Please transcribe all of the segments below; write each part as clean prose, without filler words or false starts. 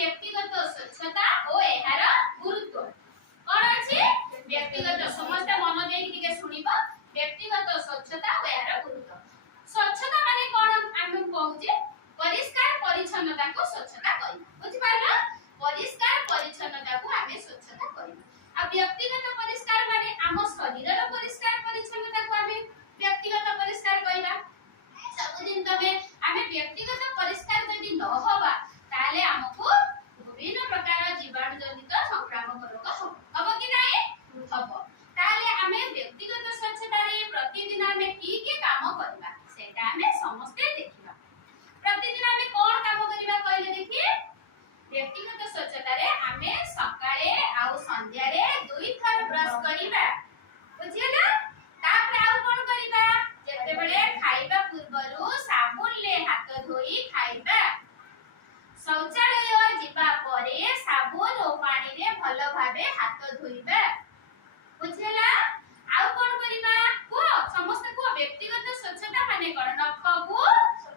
व्यक्तिगत स्वच्छता और एहार गुरुत्व कोन अछि व्यक्तिगत समस्त मन देई के सुनिबो व्यक्तिगत स्वच्छता और एहार गुरुत्व स्वच्छता माने कोन हम कहूजे परिष्कार परिच्छन्नता को स्वच्छता कहिबा बुझि पाइलो परिष्कार परिच्छन्नता को हमें स्वच्छता कहिबा आ व्यक्तिगत परिष्कार माने हम शरीरर परिष्कार परिच्छन्नता को हमें व्यक्तिगत परिष्कार कहिबा सब दिन तबे हमें व्यक्तिगत परिष्कार जदि न होबा ताले हमको विभिन्न प्रकार जीवाणु जनित संक्रामक रोग हबो कि नाही हबो ताले हमें व्यक्तिगत स्वच्छता रे प्रतिदिन हमें की काम करबा सेटा हमें समस्त देखिबा प्रतिदिन हमें कोन काम करबा कहले देखि व्यक्तिगत स्वच्छता रे हमें सकाळे आ संध्या रे दुई थर ब्रश करबा बुझियला तापर आ कोन करबा जेते बेले खाइबा पूर्वरु साबुन ले हाथ धोई खाइबा शौचालय जिबा परे साबुन ओ पानी रे भलो भाबे हाथ धोइबा बुझियला आ कोन करबा को समस्त को व्यक्तिगत स्वच्छता माने कोन नख को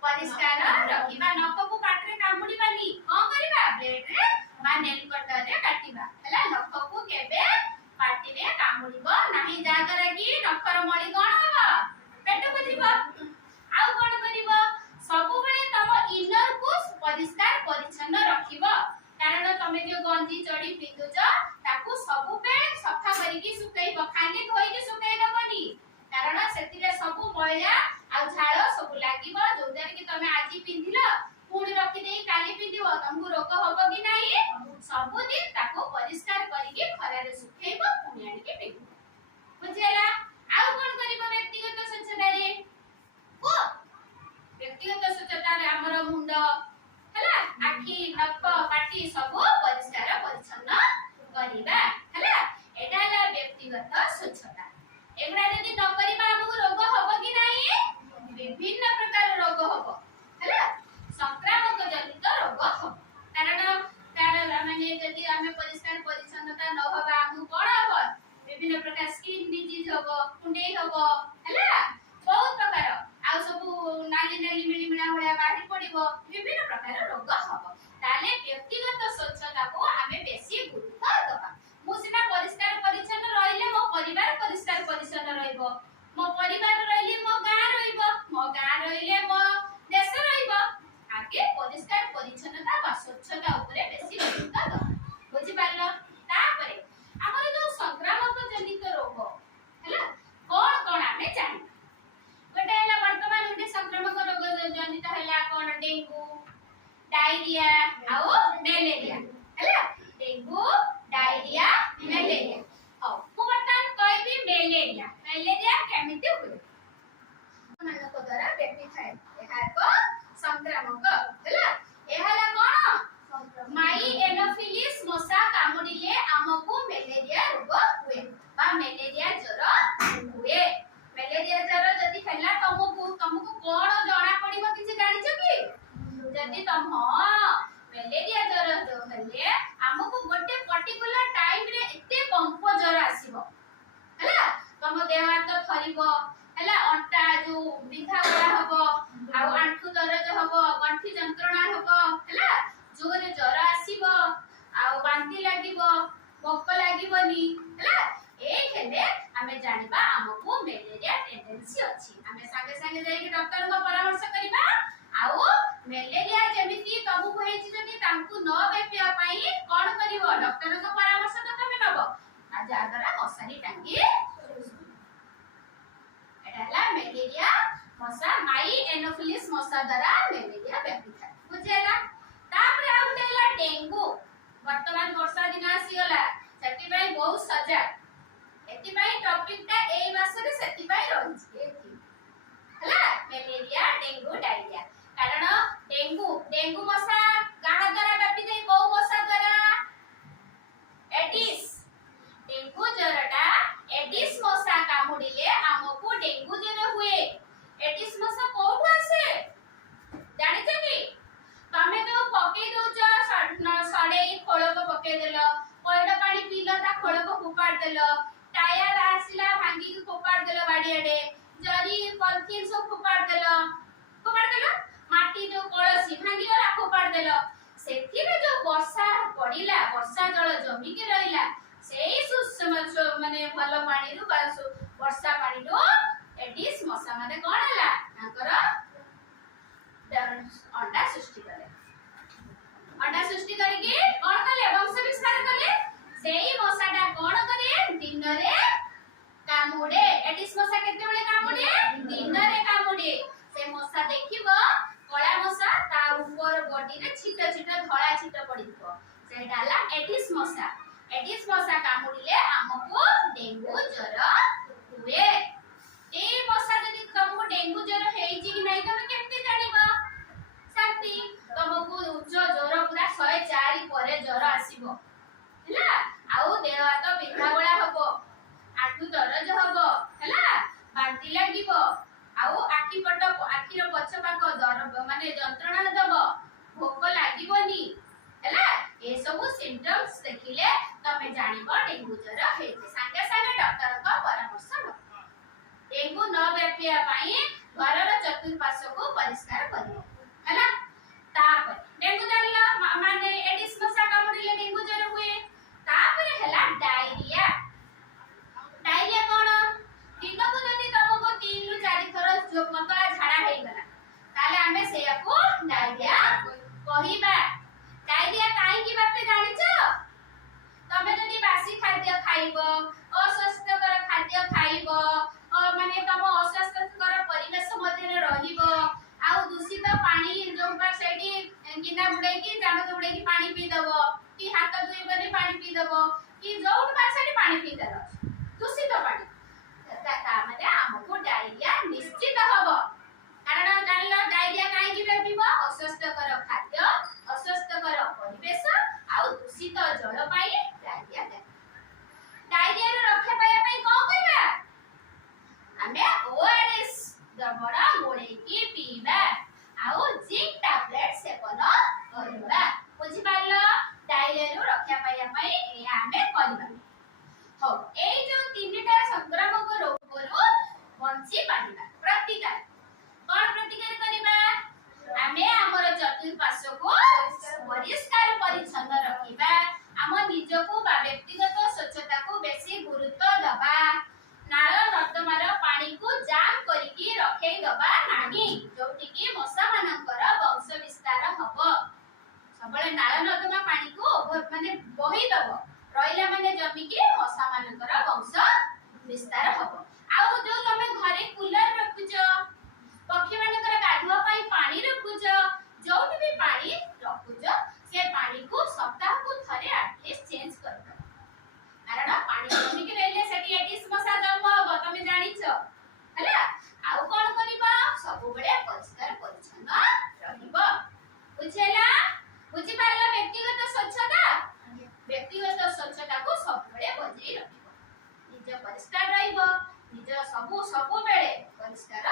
परिष्कार रखिबा नख को पाटरे कामुडीबानी कोन करबा ब्लेड रे बा नेल कटर रे काटिबा हला नख को केबे पाटी रे कामुडीबो नाही जागरा की नखर मळी कोन हबो पेट बुझिबो आ कोन करबो सबु बेले तम इनर को परिष्कार परिच्छन्न रखिबो कारण तमे जो गंजी चडी पिंदुच ताकू सबु बेले सफा करिकि सुकैबो खाली धोइकि सुकै दबनी कारण सेतिरे सबु मैला आ झाळ सबु लागिबो जोदर कि तमे आजि पिंदिलो पुणी रखि देई काली पिंदिबो तमको रोग होबो कि नाही सबु दिन ताकू परिष्कार करिकि खरारे सुकैबो पुणी आनिकि पिंदिबो बुझियला आ कोन करिबो व्यक्तिगत स्वच्छता रे को व्यक्तिगत स्वच्छता रे हमर मुंड हला आखि नख पाटी सब परिष्कार परिच्छन्न करिबा हला एटा हला व्यक्तिगत स्वच्छता एगुडा यदि न करिबा हमको रोग होबो कि नाही विभिन्न प्रकार रोग होबो हला संक्रामक जनित रोग होबो कारण माने यदि हमें परिष्कार परिच्छन्नता न होबा हम कोन होबो विभिन्न प्रकार स्किन डिजीज होबो कुंडे होबो हला बहुत प्रकार आ सब नाली नाली मिली मिला होया बाहर पड़िबो विभिन्न प्रकार रोग हबो ताले व्यक्तिगत स्वच्छता को हमें बेसी गुरुत्व दबा मुसिना परिष्कार परिच्छन्न रहिले मो परिवार परिष्कार परिच्छन्न रहइबो मो परिवार रहिले मो गां रहइबो मो गां रहिले मो देश रहइबो आगे परिष्कार परिच्छन्नता वा स्वच्छता ऊपर बेसी गुरुत्व दबा बुझि पारलो तापरे हमर जो संक्रामक जनित रोग हला कोन कोन हमें जानि गोटे हला वर्तमान गोटे संक्रामक रोग जनित हला कोन डेंगू डायरिया आउ मलेरिया हला डेंगू डायरिया मलेरिया हो मु वर्तमान कहबी मलेरिया मलेरिया केमिति हुए मानक द्वारा व्यक्ति थाए एहा को संक्रामक हला एहाला कोन माई एनोफिलिस मशा कामुडिले हमकु मलेरिया रोग हुए बा मलेरिया ज्वर हुए मलेरिया ज्वर जदि हला तुमको कोन जणा पड़िबो किछि जानिछ कि जदि तुम मलेरिया ज्वर जो हले हमको गोटे पर्टिकुलर टाइम रे एते कंप ज्वर आसीबो हला तुम देह हाथ थरिबो हला अंटा जो बिधा वाला हबो आ आंठु दर्द हबो गंठी जंत्रणा हबो हला जोरे ज्वर आसीबो आ बांती लागिबो भोक लागिबोनी हला ए हेले हमें जानिबा हमको मलेरिया टेंडेंसी अछि हमें संगे संगे जाई डॉक्टर को परामर्श करिबा आउ मलेरिया जेमिति तबु होइछि जदि तांकु न बेपिया पाई कोन करिवो डॉक्टर को परामर्श तो तमे नबो आ जागरा मशारी टांगी एटाला मलेरिया मशा माई एनोफिलिस मशा द्वारा मलेरिया व्यापित है बुझेला तापर आ उठेला डेंगू वर्तमान वर्षा दिन आसी गला सेति भाई बहुत सजग एति भाई टॉपिक ता एई मास रे सेति भाई रहिछि एति हला मलेरिया डेंगू डायरिया कारण डेंगू मशा कहा द्वारा व्यापित है को मशा द्वारा एडिस डेंगू ज्वरटा एडिस मशा कामुडिले हमको डेंगू ज्वर हुए एडिस मशा कोठु आसे जानि छ कि तमे जो पके दोच सडे खोल को पके देलो पयडा पानी पीला ता खोल को फुपाड़ देलो टायर आसिला भांगी को फुपाड़ देलो बाडियाडे जरी पॉलिथीन सब फुपाड़ देलो माटी जो कळसी भांगी गला फुपाड़ देलो सेथिरे जो वर्षा ପଡିଲା ବର୍ଷା ଜଳ ଜମିକି ରହିଲା ସେଇ ମାନେ ଭଲ ପାଣିରୁ ବର୍ଷା ପାଣିରୁ ଏଡିସ୍ ମଶା ମାନେ କଣ ହେଲା ତାଙ୍କର ଅଣ୍ଡା ସୃଷ୍ଟି କଲେ। ଅଣ୍ଡା ସୃଷ୍ଟି କରିକି କଣ କଲେ ବଂଶ ବିସ୍ତାର କଲେ। ସେଇ ମଶାଟା କଣ କରେ ଦିନରେ କାମୁଡେ। ଏଡିସ୍ ମଶା କେତେବେଳେ କାମୁଡେ ଦିନରେ କାମୁଡେ। ସେ ମଶା ଦେଖିବ କଳା ମଶା ତା ଉପର ବଡିରେ ଛିଟ ଛିଟ ଧଳା ଛିଟ ପଡିଥିବ ସେଇଟା ହେଲା ଏଡିସ୍ ମଶା। ଏଡିସ୍ ମଶା କାମୁଡିଲେ ଆମକୁ ଡେଙ୍ଗୁ ଜ୍ୱର ହୁଏ। ଏଇ ମଶା ଯଦି ତମକୁ ଡେଙ୍ଗୁ ଜ୍ୱର ହେଇଛି କି ନାହିଁ ତମେ କେମିତି ଜାଣିବ? ସେମିତି ତମକୁ ଉଚ୍ଚ ଜ୍ୱର ପୁରା 104 ପରେ ଜ୍ୱର ଆସିବ ହେଲା। ଆଉ ଦେହ ହାତ ବିନ୍ଧାବଳା ହବ, ଆଣ୍ଠୁ ଦରଜ ହବ ହେଲା, ବାନ୍ତି ଲାଗିବ, ଆଉ ଆଖିର ପଛ ପାଖ ମାନେ ଯନ୍ତ୍ରଣା ଦବ, ଭୋକ ଲାଗିବନି ହେଲା। ଏସବୁ ସିମ୍ପଟମ୍ସ ଦେଖିଲେ ତମେ ଜାଣିବ ଡେଙ୍ଗୁ ଜ୍ୱର ହେଇଛି। ସାଙ୍ଗେ ସାଙ୍ଗେ ଡକ୍ଟରଙ୍କ ପରାମର୍ଶ ନେବ। ଡେଙ୍ଗୁ ନ ବ୍ୟାପିବା ପାଇଁ ଘରର ଚତୁଃପାର୍ଶ୍ୱକୁ ପରିଷ୍କାର କରିବ ହେଲା। ତାପରେ ଡେଙ୍ଗୁ ଜାଣିଲ ମାନେ ଏଡିସ୍ ମଶା କାମୁଡ଼ିଲେ ଡେଙ୍ଗୁ ଜ୍ୱର ହୁଏ। ତାପରେ ହେଲା ଡାଇରିଆ। ଡାଇରିଆ କଣ? ଦିନକୁ ଯଦି ତମକୁ 3 ରୁ 4 ଥର ପତଳା ଝାଡା ହେଇଗଲା ତାହେଲେ ଆମେ ସେଇଆକୁ ଡାଇରିଆ କହିବା। ଡାଇରିଆ କାହିଁକି ବାପେ ଜାଣିଛ? ତମେ ଯଦି ବାସି ଖାଦ୍ୟ ଖାଇବ, ଅସ୍ୱାସ୍ଥ୍ୟକର ଖାଦ୍ୟ ଖାଇବ, ମାନେ ତମ ଅସ୍ୱାସ୍ଥ୍ୟକର ପରିବେଶ ମଧ୍ୟରେ ରହିବ, ଆଉ ଦୂଷିତ ପାଣି ଯୋଉଟା ସେଇଠି ଗିନା ବୁଡେଇକି ଚାମଚ ବୁଡେଇକି ପାଣି ପିଇଦବ, କି ହାତ ଧୋଇବନି ପାଣି ପିଇଦବ, କି ଯୋଉଠି ପାଣି ସେଇଠି ପାଣି ପିଇଦବ ଦୂଷିତ ପାଣି, ତାମାନେ ଆମକୁ ଡାଇରିଆ ନିଶ୍ଚିତ ହବ। କାରଣ ଜାଣିଲ ଡାଇରିଆ କାହିଁକି ବ୍ୟାପିବ? ଅସ୍ୱାସ୍ଥ୍ୟକର ଖାଦ୍ୟ, ଅସ୍ୱାସ୍ଥ୍ୟକର ପରିବେଶ ଆଉ ଦୂଷିତ ଜଳ ପାଇଁ ଡାଇରିଆ ବ୍ୟାପିବ। ଡାଇରିଆରୁ ରକ୍ଷା ପାଇବା ପାଇଁ କଣ କରିବା? ଆମେ ORS ଦ୍ରବଣ ଗୋଳେଇକି ପିଇବା ଆଉ ଜିଙ୍କ ଟାବଲେଟ ସେବନ କରିବା। ବୁଝିପାରିଲ? ଡାଇରିଆରୁ ରକ୍ଷା ପାଇବା ପାଇଁ ଏହା ଆମେ କରିବା। ହଉ, ଏଇ ଯୋଉ 3ଟା ସଂକ୍ରାମକ ରୋଗରୁ ବଞ୍ଚି ପାରିବା ପ୍ରତିକାର କଣ ପ୍ରତିକାର କରିବା? ଆମେ ଆମର ଚତୁଃପାର୍ଶ୍ୱକୁ ପରିଷ୍କାର ପରିଚ୍ଛନ୍ନ ରଖିବା। ଆମ ନିଜକୁ ବା ବ୍ୟକ୍ତିଗତ ସ୍ୱଚ୍ଛତାକୁ ବେଶୀ ଗୁରୁତ୍ୱ ଦେବା। ନାଳ ନର୍ଦ୍ଦମାର ପାଣିକୁ ଜାମ୍ କରିକି ରଖେଇ ଦବା ନାହିଁ ଯୋଉଠିକି ମଶା ମାନଙ୍କର ବଂଶ ବିସ୍ତାର ହବ। ସବୁବେଳେ ନାଳ ନର୍ଦ୍ଦମା ପାଣିକୁ ମାନେ ବହି ଦବ, ରହିଲା ମାନେ ଜମିକି ମଶା ମାନଙ୍କର ବଂଶ ବିସ୍ତାର ହବ। ଆଉ ଯୋଉ ତମେ ଘରେ କୁଲର ରଖୁଛ, ପକ୍ଷୀ ମାନଙ୍କର ଗାଧୁଆ ପାଇଁ ପାଣି ରଖୁଛ, ଯୋଉଠି ବି ପାଣି ରଖୁଛ ସେ ପାଣିକୁ ସପ୍ତାହକୁ ଥରେ ଆଟଲିଷ୍ଟ ଚେଞ୍ଜ କରିଦବ। କାରଣ ପାଣି ଜମିକି ରହିଲେ ସେଠି ଏଡିସ୍ ମଶା ଜନ୍ମ ହବ ତମେ ଜାଣିଛ ହେଲା। ଆଉ କଣ କରିବ? ସବୁବେଳେ ପରିଷ୍କାର ପରିଚ୍ଛନ୍ନ ରହିବ। ବୁଝିଲା? ବୁଝିପାରିଲ? ବ୍ୟକ୍ତିଗତ ସ୍ୱଚ୍ଛତା, ବ୍ୟକ୍ତିଗତ ସ୍ୱଚ୍ଛତାକୁ ସବୁବେଳେ ବଜାଇ ରଖିବ। ନିଜ ପରିଷ୍କାର ରହିବ, ନିଜ ସବୁବେଳେ ପରିଷ୍କାର